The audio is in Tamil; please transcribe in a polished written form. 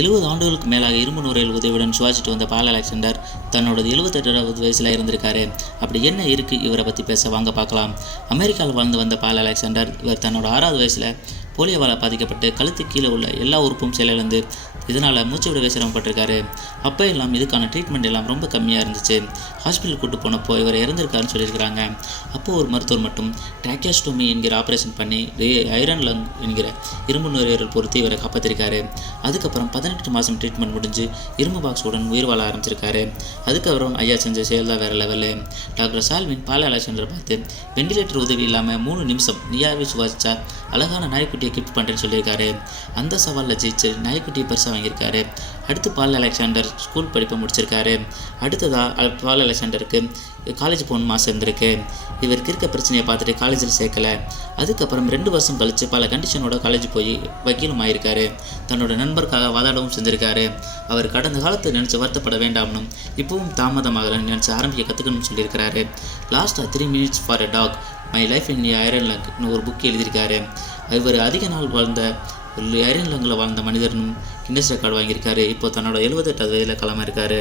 70 ஆண்டுகளுக்கு மேலாக இரும்பு நுரையீரல் உதவியுடன் சுவாசிட்டு வந்த பால் அலெக்சாண்டர் தன்னோட 78வது வயசில் இருந்திருக்காரு. அப்படி என்ன இருக்குது இவரை பற்றி பேச வாங்க பார்க்கலாம். அமெரிக்காவில் வாழ்ந்து வந்த பால் அலெக்சாண்டர் இவர் தன்னோட 6வது வயசில் போலியோவால் பாதிக்கப்பட்டு கழுத்து கீழே உள்ள எல்லா உறுப்பும் செயலிழந்து இதனால் மூச்சு விடவே சிரமப்பட்டிருக்காரு. அப்போ எல்லாம் இதுக்கான ட்ரீட்மெண்ட் எல்லாம் ரொம்ப கம்மியாக இருந்துச்சு. ஹாஸ்பிட்டல் கூட்டு போனப்போ இவர் இறந்திருக்காருன்னு சொல்லியிருக்கிறாங்க. அப்போது ஒரு மருத்துவர் மட்டும் ட்ராக்கியாஸ்டோமி என்கிற ஆப்ரேஷன் பண்ணி ஐரன் லங் என்கிற இரும்பு நுரையீரல் பொறுத்து இவரை காப்பாற்றிருக்காரு. அதுக்கப்புறம் 18 மாதம் ட்ரீட்மெண்ட் முடிஞ்சு இரும்பு பாக்ஸுடன் உயிர் வாழ ஆரம்பிச்சிருக்காரு. அதுக்கப்புறம் ஐயா செஞ்ச செயல் தான் வேறு லெவலு. டாக்டர் சால்வின் பால் அலெக்சாண்டரை பார்த்து வெண்டிலேட்டர் உதவி இல்லாமல் 3 நிமிஷம் நீயாவே சுவாசிச்சா அழகான நாய்க்குட்டியை கிஃப்ட் பண்ணுறேன்னு சொல்லியிருக்காரு. அந்த சவாலில் ஜெயிச்சு நாய்க்குட்டியை பரிசாக வாங்கியிருக்காரு. அடுத்து பால் அலெக்சாண்டர் ஸ்கூல் படிப்பை முடிச்சிருக்காரு. அடுத்ததாக பால் அலெக்சாண்டருக்கு காலேஜ் போகணும்னு ஆசை இருந்திருக்கு. இவருக்கு இருக்க பிரச்சனையை பார்த்துட்டு காலேஜில் சேர்க்கலை. அதுக்கப்புறம் 2 வருஷம் கழித்து பல கண்டிஷனோட காலேஜ் போய் வக்கீலும் ஆயிருக்காரு. தன்னோட நண்பருக்காக வாதாடவும் செஞ்சிருக்காரு. அவர் கடந்த காலத்தை நினச்சி வருத்தப்பட வேண்டாம்னும் இப்பவும் தாமதமாகலன்னு நினச்சி ஆரம்பிக்க கற்றுக்கணும்னு சொல்லியிருக்கிறாரு. லாஸ்ட்டாக 3 minutes for a talk my life in iron லங்க்னு ஒரு புக் எழுதியிருக்காரு. இவர் அதிக நாள் வாழ்ந்த ஐரன் லங்கில் வாழ்ந்த மனிதர்னும் கின்னஸ் ரெக்கார்டு வாங்கியிருக்காரு. இப்போ தன்னோட 78வது வயதில் கிளம்பியிருக்காரு.